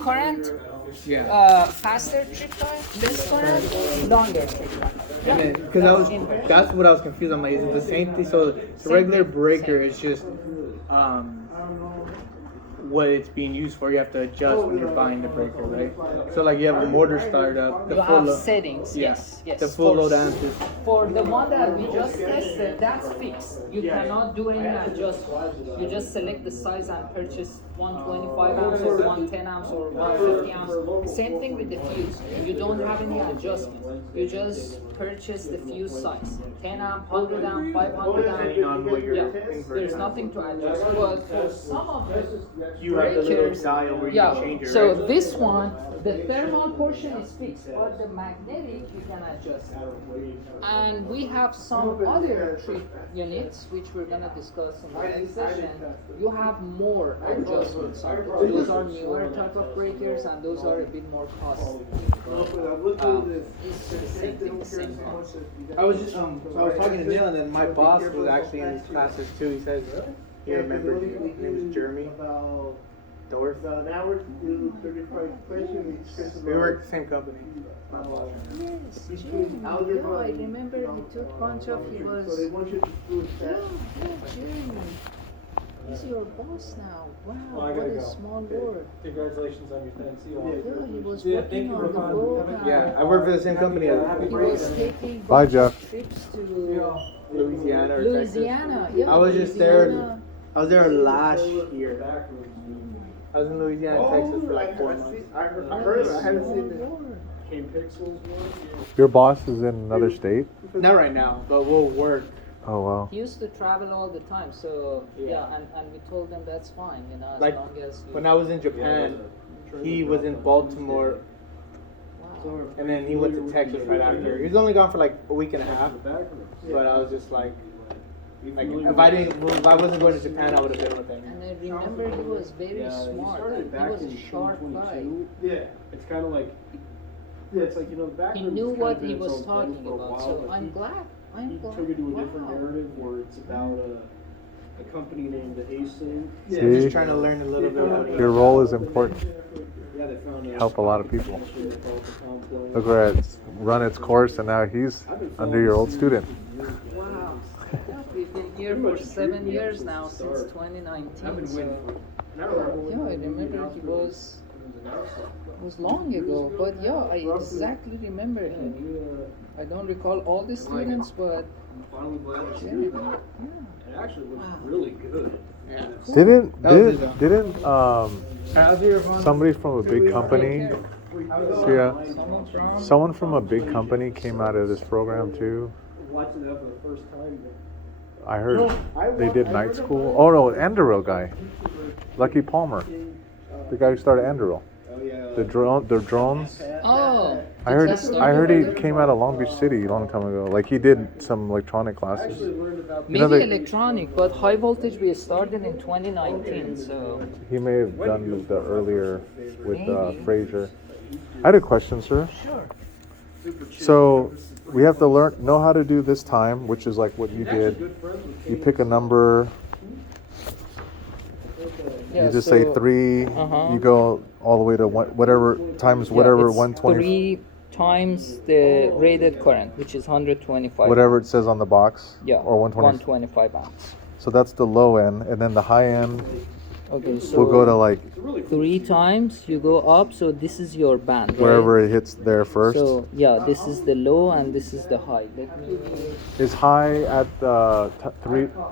current, Yeah. faster trip time, less current, longer trip time. And then, that's what I was confused. I'm like, is it the same thing? So the Same regular thing, breaker same. is just what it's being used for. You have to adjust when you're buying the breaker, right? So like you have a motor startup, the You full have load, settings, yeah, yes, yes. the full For- load amp is For the one that we just tested, that's fixed. You cannot do any adjustment. You just select the size and purchase 125 amps or 110 amps or 150 amps. Same thing with the fuse. You don't have any adjustment. You just purchase the fuse size. 10 amp, 100 amp, 500 amp. depending on what you're Yeah, inverting. there's nothing to adjust. But for some of the You have the little breakers, dial where you yeah. can change it, So right? this one, the thermal portion is fixed, but the magnetic you can adjust. And we have some other trip units which we're gonna discuss in the next session. You have more adjustments on those. Those are newer type of breakers, and those are a bit more costly. It's the same thing, the same concept. I was just so I was talking to Neil, and then my boss was actually in these classes too. He says he remembers you. His name is Jeremy Dorf. About an hour to do 35 questions. We work at the same company. Yes, Jeremy. Yeah, I remember he took a bunch of, he was, So they want you to do yeah, that. Jeremy. He's your boss now. Wow, Well, I what gotta a go. small Okay. world. Congratulations on your thing. See you all. Yeah, he was Yeah, working thank you on for the coming. boat. Have a Yeah, I work for the same company as Happy He birthday. was taking Bye, bunch Jeff. of trips to Louisiana or Texas. Louisiana. Yeah, I was just there. Louisiana. I was there last year. I was in Louisiana, Oh, Texas for like 4 months. I heard it. I haven't seen it. Came Pixels. Your boss is in another state? Not right now, but we'll work. Oh, wow. He used to travel all the time, so yeah, and we told him that's fine, you know, as Like, long as you. When I was in Japan, he was in Baltimore, Wow. and then he went to Texas right after. He was only gone for like a week and a half, but I was just like if I wasn't going to Japan, I would have been with him. And I remember he was very smart. And he was a sharp guy. Yeah, it's kind of like, yeah, it's like, you know, back He when knew it's what kinda he been was its own talking thing for a about. while, So but I'm he- glad. He I'm glad. took it to a different Wow. narrative where it's about a company named Async. Yeah, See? just trying to learn a little bit about Your role is important. Yeah, they found Help a lot of people. Look, Look where it's run its course, and now he's under your old student. Wow. Yeah, we've been here for 7 years now, since 2019. So, yeah, I remember he was. It was long ago, but yeah, I exactly remember him. I don't recall all the students, but finally glad I yeah, see it. yeah. It actually looks really good. Yeah. Didn't That was didn't didn't How's your phone? somebody from a big company? Yeah, Someone from someone from a big company came out of this program too. Watching that for the first time. I heard they did night school. Oh no, Anduril guy, Lucky Palmer, the guy who started Anduril. Oh yeah. The drones. Oh, I heard he came out of Long Beach City a long time ago. Like he did some electronic I classes. actually learned about You know, maybe they- electronic, but high voltage we started in 2019. So He may have done the earlier with Maybe. Fraser. I had a question, sir. sure. So we have to know how to do this time, which is like what you did. You pick a number. Yeah, You just so say 3. Uh-huh. You go all the way to whatever times whatever it's 120, 3 times the rated current, which is 125. whatever it says on the box. Yeah. Or 120. 125 amps. So that's the low end, and then the high end Okay, so will go to like 3 times you go up. So this is your band. Right? wherever it hits there first. So yeah, this is the low and this is the high. Let me. Is high at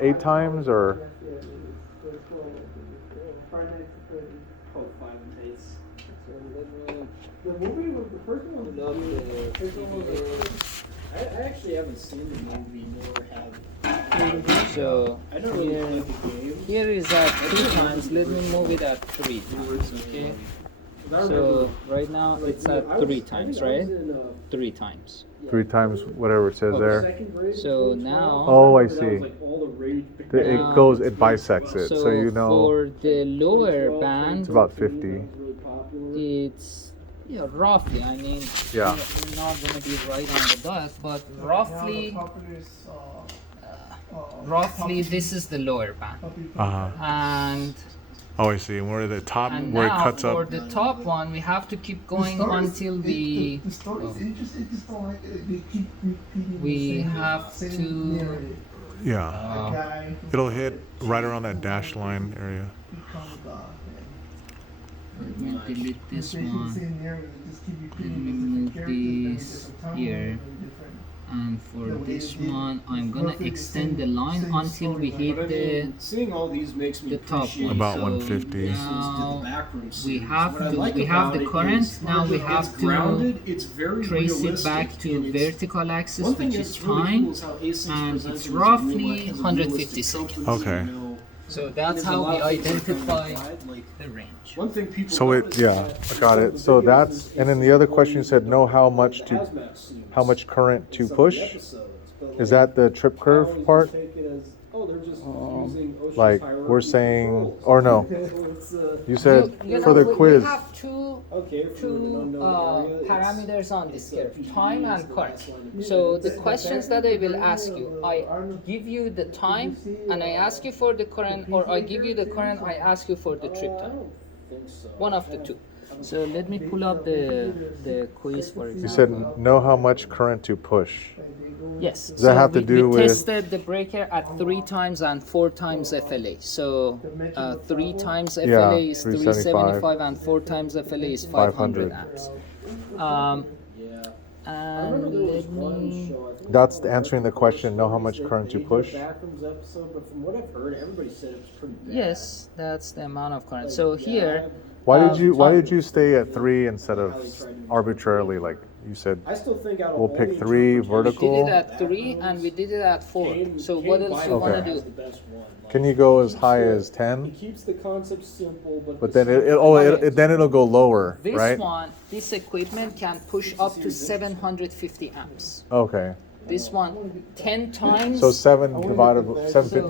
8 times or? oh, 5 and 8. So let me The movie was the first one. pull up the. I actually haven't seen the movie nor have. So I don't really play the game. here is at 2 times. Let me move it at 3 times. Okay. So right now it's at 3 times, right? 3 times. 3 times whatever it says there. So now. Oh, I see. Now- It goes, it bisects it, so you know for the lower band, it's about 50. it's roughly. I mean, Yeah. we're not gonna be right on the dot, but roughly, roughly this is the lower band, Uh-huh. and Oh, I see. And where the top, And where it now cuts for up. the top one, we have to keep going until we The story is interesting. Just don't like it. They keep repeating. we the same, have same to. narrative. Yeah. A guy who It'll hit right around that dash line area. becomes God. Let me delete this They keep the one. same narrative. They just keep repeating Let me different move characters, this different tone, here. different- And for Yeah, we this did one, I'm gonna roughly the extend same- the line same until we storyline. hit But I the mean, seeing all these makes me the top appreciate one. About So 150. now backroom we series. have What I to like we have about the it current. is Now we it's have to grounded, it's very trace it realistic, back to and it's- vertical axis, one thing which that's is really time, cool is how Async and presents it's it as a roughly real- as a 150 realistic seconds. company, Okay. you know. So that's There's a how lot we of things that come identify inside, like, the range. one thing people So it, notice yeah, is I got it. So that's, and then the other question said, know how much to, hazmat suits how much current to in some of the push? episodes, but, Is like, that the trip I curve always part? just take it as, oh, they're just using OSHA's Like, hierarchy we're of saying, controls. or no, So it's, you said You for the know, quiz. we have two okay, for an unknown area, it's- parameters on this it's, curve, PGD time is and the current. best line of So the Yeah, questions that I will ask you, I give you the time and I ask you for the current, or I give you the current, I ask you for the trip I time. don't think so. One of the two. So let me pull up the quiz for example. You said know how much current to push. Yes. Does that have to do we with- tested the breaker at 3 times and 4 times FLA. So 3 times FLA Yeah, is 375. 375 and 4 times FLA is 500 amps. Yeah. I remember And there was let one me. show, I think That's it was answering the question, know how much current to they did push? a Backrooms episode, but from what I've heard, everybody said it was pretty bad. Yes, that's the amount of current. Like, So yeah, here, Why Um, did you, why on- did you stay at 3 instead of arbitrarily, like you said? I still think out of We'll all pick the 3 interpretations, we did vertical. it at 3 and we did it at 4. Kane- So Kane what else you Bible want Okay. to has do? the best one. Like, Can you go as he high keeps as the- 10? He keeps the concept simple, But then then it'll go lower, This right? one, this equipment can push up to 750 amps. Okay. This one, 10 times. So 750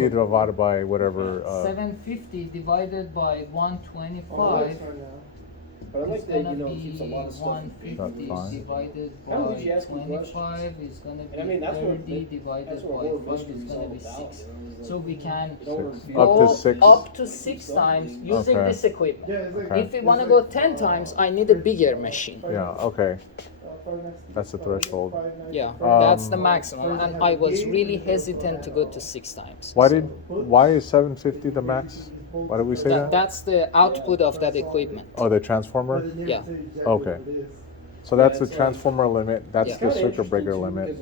divided by whatever. 750 divided by 125 But I is like that, gonna you know, it keeps a lot be of stuff. 150 That's fine. divided Kinda by leaves you asking 25 is gonna And I mean, be that's what 30 divided that's what by horror 5 mystery is is gonna all be about, 6. you know, is So like, we can you don't Six. reveal- Up to go 6. up to 6 times using Okay. this equipment. Yeah, it's like, Okay. If we want to go 10 times, I need a bigger machine. Yeah, okay. That's the threshold. Yeah, that's the maximum. And I was really hesitant to go to 6 times. Why is 750 the max? Why did we say that? That's the output of that equipment. Oh, the transformer? Yeah. Okay. So that's the transformer limit, that's Yeah. the circuit breaker limit.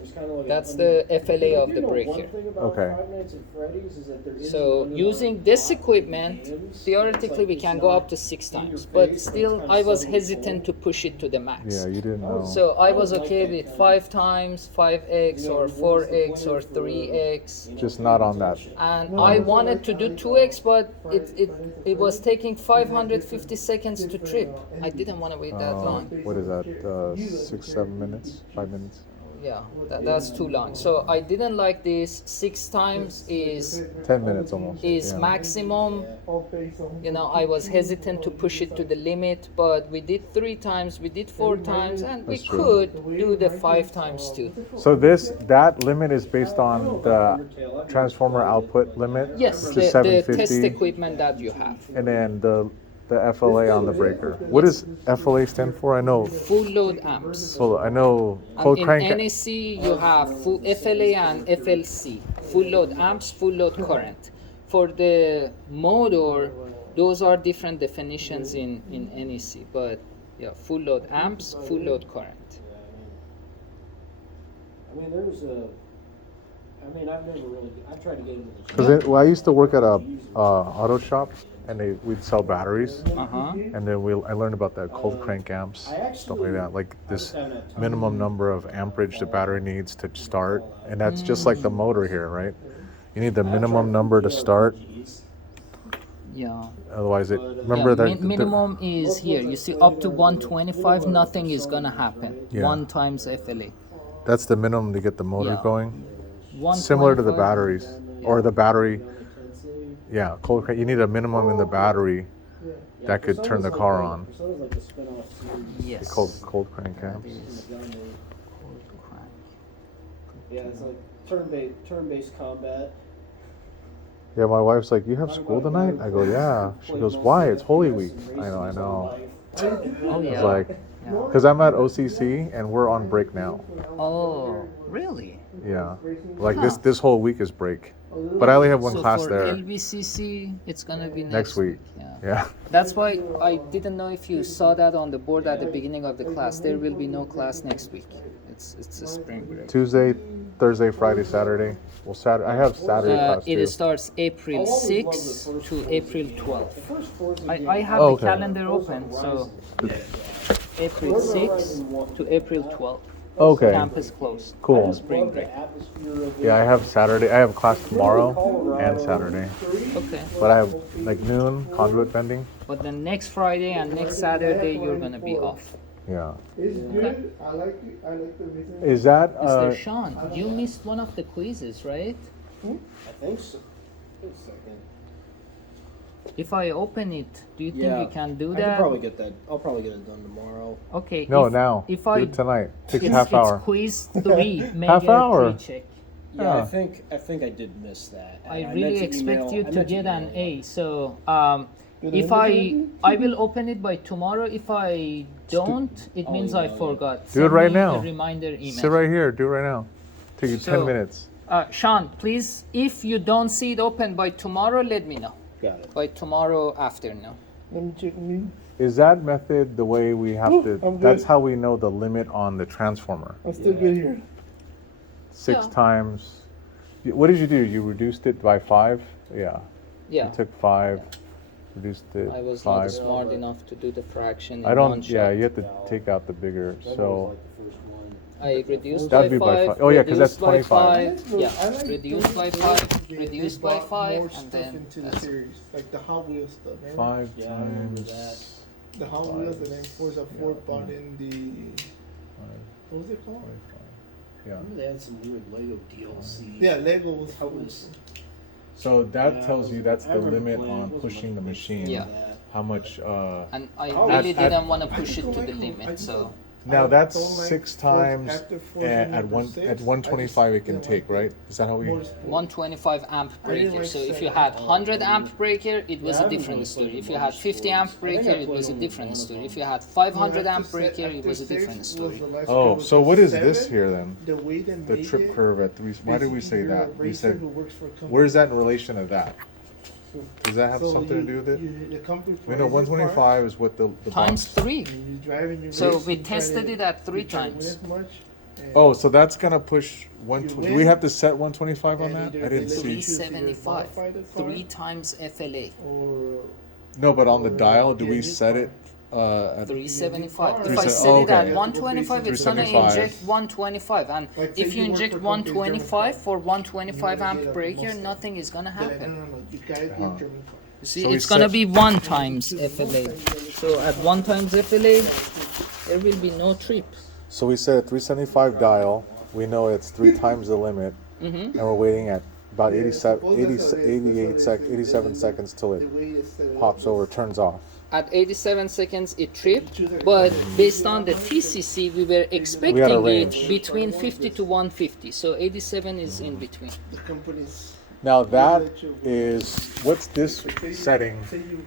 That's the FLA of the breaker. Okay. So using this equipment, theoretically we can go up to 6 times, but still I was hesitant to push it to the max. Yeah, you didn't know. So I was okay with 5 times, 5x or 4x or 3x. Just not on that. And I wanted to do 2x, but it was taking 550 seconds to trip. I didn't want to wait that long. What is that? 6, 7 minutes? 5 minutes? Yeah, that's too long. So I didn't like this. 6 times is 10 minutes almost. Yeah. maximum. You know, I was hesitant to push it to the limit, but we did 3 times, we did 4 times, and we That's true. could do the 5 times too. So that limit is based on the transformer output limit, Yes, which is the test 750, equipment that you have. and then the FLA on the breaker. What does FLA stand for? I know. Full load amps. Well, I know And cold in crank. NEC, you have full FLA and FLC, full load amps, full load current. For the motor, those are different definitions in NEC, but yeah, full load amps, full load current. I mean, there's a. I mean, I've never really. I tried to get into the. Because I used to work at a auto shop, and we'd sell batteries, Uh-huh. and then I learned about the cold crank amps, stuff like that, like this minimum number of amperage the battery needs to start, and that's just like the motor here, right? You need the minimum number to start, Yeah. otherwise it. Remember Yeah, that minimum is here. You see, up to 125, nothing is gonna happen. Yeah. 1 times FLA. that's the minimum to get the motor Yeah. going. Similar to the 125. batteries, or the battery. Yeah, cold crank. You need a minimum in the battery that could turn the car on. Persona's like the spin-off series. Yes. Cold crank amps. Yeah, it's like turn-based combat. Yeah, my wife's like, you have school tonight? I go, yeah. She goes, why? It's Holy Week. I know. Oh It's yeah. like, Yeah. because I'm at OCC and we're on break now. Oh, really? Yeah, like Huh. this whole week is break, but I only have one So class for there LBCC, it's gonna be next week. Yeah. Yeah. That's why I didn't know if you saw that on the board at the beginning of the class. There will be no class next week. It's a spring break. Tuesday, Thursday, Friday, Saturday. Well, Saturday I have Saturday class It too. starts April 6th to April 12th. I have Oh, the okay. calendar open, so April 6th to April 12th. Okay. Campus closed. Cool. Spring break. Yeah, I have Saturday. I have class tomorrow and Saturday, Okay. but I have like noon conduit bending. But then next Friday and next Saturday you're gonna be off. Yeah. It's good. I like it. I like the reason. Is that Mr. Sean, you missed one of the quizzes, right? I think so. Wait a second. If I open it, do you think Yeah, you can do I can that? probably get that. I'll probably get it done tomorrow. Okay. no if, now? If Do I it tonight. Takes it's, half hour. It's quiz 3. Half major hour. pre-check. Yeah, Yeah. I think I did miss that. I meant really to expect email- you I to meant get an email you. A. So Did if I will open it by tomorrow. If I don't, it I'll means I email you. forgot. Do it Send right me now. A reminder email. Sit right here. Do it right now. Take you 10 So- minutes. Sean, please, if you don't see it open by tomorrow, let me know. Got it. By tomorrow afternoon. Let me check me. Is that method the way we have Oh, to? I'm That's good. how we know the limit on the transformer. I'm still Yeah. good here. 6 Yeah. times. What did you do? You reduced it by 5? Yeah. Yeah. You took 5, reduced it I was not 5. smart enough to do the fraction. In I don't. One Yeah, shot. you have to take out the bigger. That was So like the first one. I reduced That'd by be by 5. five. Oh, yeah, 'cause that's reduced by 25. 5. Yeah, reduced by 5, reduced by 5, more and stuff then into the that's it. series, like the Hot Wheels stuff. Remember? 5 Yeah, I remember times. The Hot Wheels, and then Forza 4 bought in the what was it called? Yeah. Remember they had some weird Lego DLC. Yeah, Lego was. That was. So that Yeah, tells you that's I the remember limit playing, on it wasn't pushing the much machine. Yeah. How much? And I Oh, really at- didn't want to push it to the limit, so. Now I that's don't like 6 Forza- times after Forza at number one 6, at 125 it can didn't take, like right? Is that how we? more sport. 125 amp I didn't breaker. like So if you seven. had 100 amp breaker, it was Yeah, I a haven't different really story. played If you a had lot of 50 sports. amp I think I breaker, it played was a only different one of story. them. If you had 500 No, amp after breaker, se- it was a after different 6 story. was the last Oh, one was so what is this 7. here then? The way they The made trip it, curve at 3. Why did we say basically, you're that? a We racer said, who works for a company. where is that in relation to that? Does that have So something to do with it? The company We know provides you 125 is what the Times box. 3. parts, and you drive in your So race, we you try tested to- it at 3 you try to win times. as much, and- Oh, so that's gonna push one. You Do win, we have to set 125 on and that? either I didn't they let you see. choose either 375. modify the car 3 times FLA. or No, but on the dial, do Yeah, we you set car. it? At 375. If Three I se- set it at okay. 125, it's gonna 375. inject 125. And Like, say if you you work inject for companies, German 125 car. for 125 You wanna amp get a breaker, Mustang. nothing is gonna They're like, happen. no, you guys your Uh-huh. German car. You see, So we it's gonna set- be 1 times FLA. So at 1 times FLA, there will be no trip. So we set a 375 dial. We know it's 3 times the limit, and we're waiting at about 87, 87 seconds till it The way it's set up. pops over, turns off. At 87 seconds, it tripped. But based on the TCC, we were expecting it range. between 50 to 150. So 87 is in between. The company's. Now that is what's this setting? Say you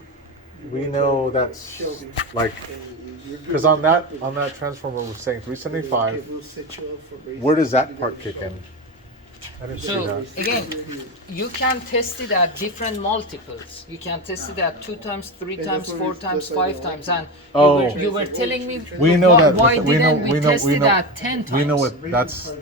We work know for that's Shelby, like and you're because good on with that transformer we're saying 375. it will set you up for racing. Where does that part kick in? I didn't see So that. again, you can test it at different multiples. You can test it at 2 times, 3 Yeah, times, that's 4 what we- times, that's why 5 they times, want and Oh. you were telling me We know why, that. why we know. didn't we We know. test We it know. at 10 times? We know what that's.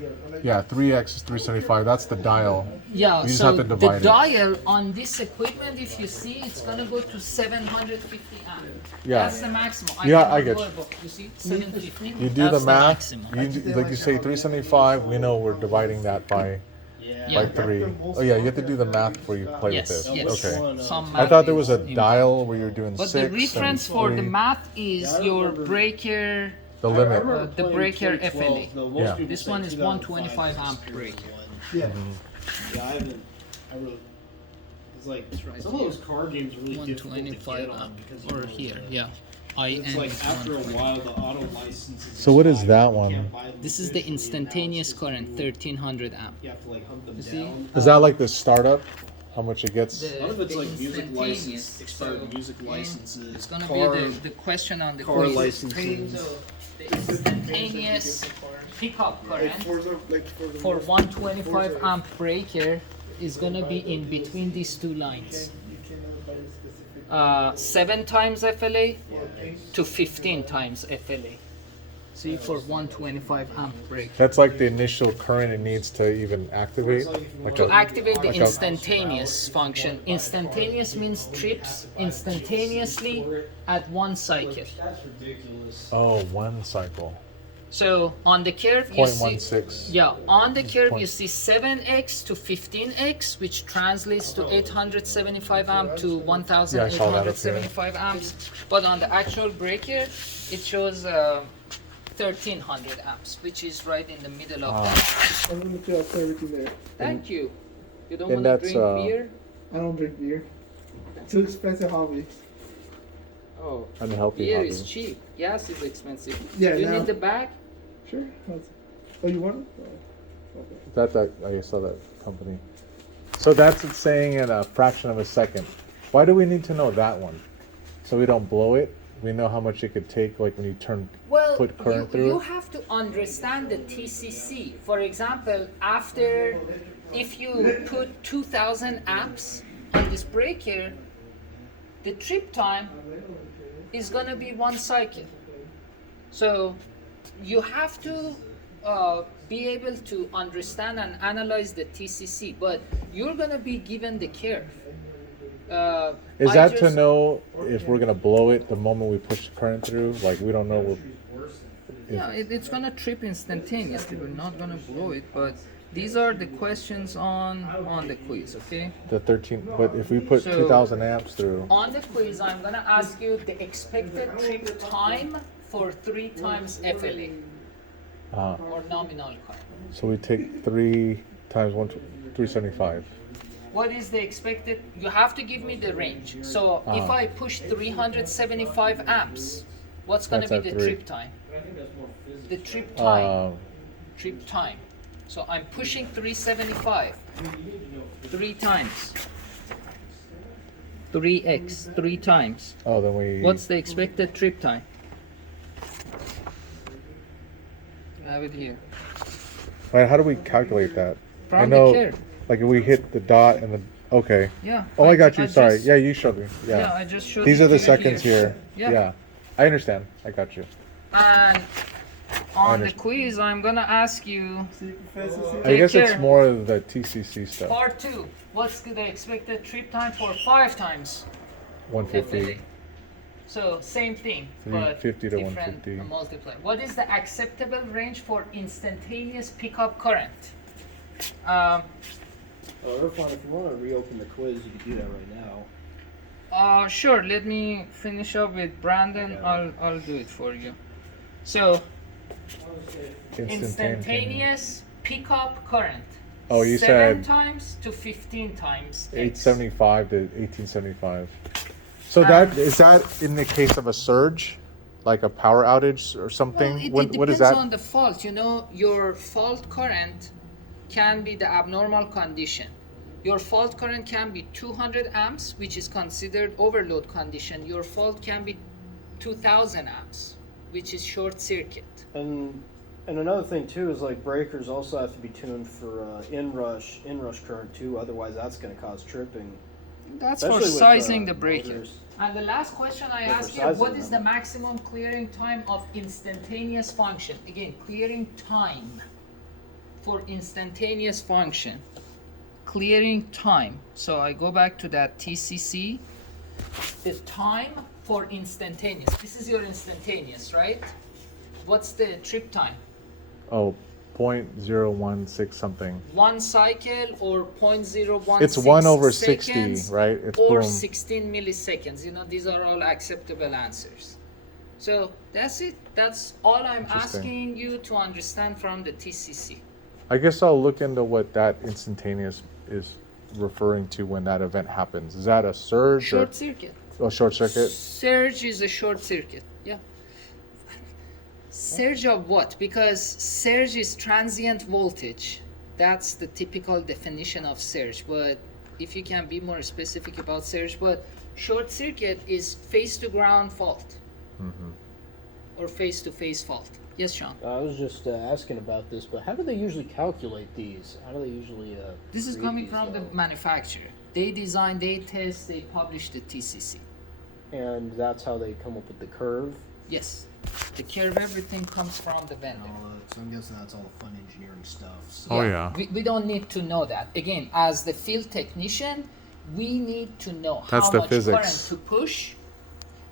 Yeah, 3x is 375. That's the dial. Yeah, You just so have to the divide it. dial on this equipment, if you see, it's gonna go to 750 amp. Yeah. That's the maximum. Yeah, cannot I get go you. above. You see, 750. You do That's the math. maximum. You do, like you say 375. We know we're dividing that by Yeah. 3. Oh yeah, you have to do the math before you play Yes, with this. yes. Okay. Some I thought there math was a is dial where you're doing But 6 the reference and for the 3. math is your breaker. The limit. The breaker FLA. Yeah. This one is 125 amp breaker. Yeah. Yeah, I haven't. I really. It's like right some of here. those car games are really difficult to 125 get on amp. because you Or know, here, like, yeah. It's IN like is after a 120. while the auto license. So what is that one? This is the instantaneous current, 1300 amp. You have to like hunt them You see? down. Is that like the startup? how much it gets? The- A lot of it's the like music instantaneous. license, expired So, music yeah, licenses, It's gonna car, be the question on the car quiz. licenses. So the instantaneous pickup Like current for the for 125 amp breaker is gonna be in between these two lines. you cannot buy a specific 7 times FLA to 15 times FLA. See, for 125 amp breaker. That's like the initial current it needs to even activate. Like To a, activate the like a- instantaneous function. Instantaneous means trips instantaneously at one cycle. That's ridiculous. oh, 1 cycle. So on the curve you see 0.16. yeah, on the curve you see 7x to 15x, which translates to 875 amp to Yeah, I saw that up here. 1875 amps. But on the actual breaker, it shows 1300 amps, which is right in the middle of that. I'm gonna tell everything there. Thank you. You don't And want to that's, drink beer? I don't drink beer. Too expensive hobby. Oh, Unhealthy beer hobby. is cheap. Gas is expensive. Yeah, You now- need the bag? Sure. Oh, you want it? Oh, okay. That I saw that company. So that's it saying in a fraction of a second. Why do we need to know that one? So we don't blow it. We know how much it could take, like when you turn Well, put current through you it. have to understand the TCC. For example, after if you put 2000 amps on this breaker, the trip time is gonna be 1 cycle. So you have to be able to understand and analyze the TCC, but you're gonna be given the curve. Is I that to just- know if we're gonna blow it the moment we push the current through? Like we don't know. Yeah, it's gonna trip instantaneously. We're not gonna blow it, but these are the questions on the quiz. Okay. The 13. But if we put So- 2,000 amps through, On the quiz, I'm gonna ask you the expected trip time for 3 times FLA or nominal current. so we take 3 times 1, 375. What is the expected? You have to give me the range. So if I push 375 amps, what's gonna That's be at the 3. trip time? The trip time. Um, Trip time. So I'm pushing 375 3 times. 3x, 3 times. oh, then we. What's the expected trip time? I have it here. Wait, how do we calculate that? From I know, the curve. like if we hit the dot and the. Okay. Yeah. Oh, I got you. Sorry. just- Yeah, you showed me. Yeah, Yeah. I just showed These it are the to you seconds here. Yeah. Yeah. I understand. I got you. And on the understand. quiz, I'm gonna ask you See, Professor, see? I Take guess it's care. more of the TCC stuff. part 2. What's the expected trip time for 5 times 150. FLA? So same thing, but 350 to different 150. multiply. What is the acceptable range for instantaneous pickup current? Irfan, if you want to reopen the quiz, you can do that right now. Sure. Let me finish up with Brandon. I'll do it for you. So instantaneous pickup current. Oh, you 7 said times to 15 times. X. 875 to 1875. So that is that in the case of a surge, like a power outage or something? Well, it what is depends that? on the fault. You know, your fault current can be the abnormal condition. Your fault current can be 200 amps, which is considered overload condition. Your fault can be 2000 amps, which is short circuit. And another thing too is like breakers also have to be tuned for inrush current too. Otherwise, that's going to cause tripping. That's Especially for with, sizing the breaker. motors. And the last question I Yeah, for asked you, sizing what is them. the maximum clearing time of instantaneous function? Again, clearing time for instantaneous function. Clearing time. So I go back to that TCC. The time for instantaneous. This is your instantaneous, right? What's the trip time? Oh, 0.016 something. 1 cycle or 0.016 It's 1 over 60, seconds, right? It's or boom. 16 milliseconds. You know, these are all acceptable answers. So that's it. That's all I'm Interesting. asking you to understand from the TCC. I guess I'll look into what that instantaneous is referring to when that event happens. Is that a surge Short circuit. or short circuit? Surge is a short circuit. Yeah. Surge of what? Because surge is transient voltage. That's the typical definition of surge. But if you can be more specific about Serge, but short circuit is face to ground fault or face to face fault. Yes, Sean. I was just asking about this, but how do they usually calculate these? How do they usually? This is create coming these from the values? manufacturer. They design, they test, they publish the TCC. And that's how they come up with the curve. Yes, the curve, everything comes from the vendor. So I'm guessing that's all fun engineering stuff. So. Oh, yeah. We don't need to know that. Again, as the field technician, we need to know That's how the much physics. current to push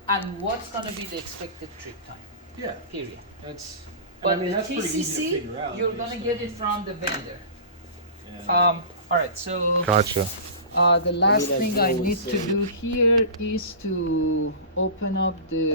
and what's going to be the expected trip time. Yeah. Period. That's. But I mean, the that's pretty easy to TCC, figure out you're going to based get on- it from the vendor. Yeah. All right, so Gotcha. the last that's thing I really need to safe. do here is to open up the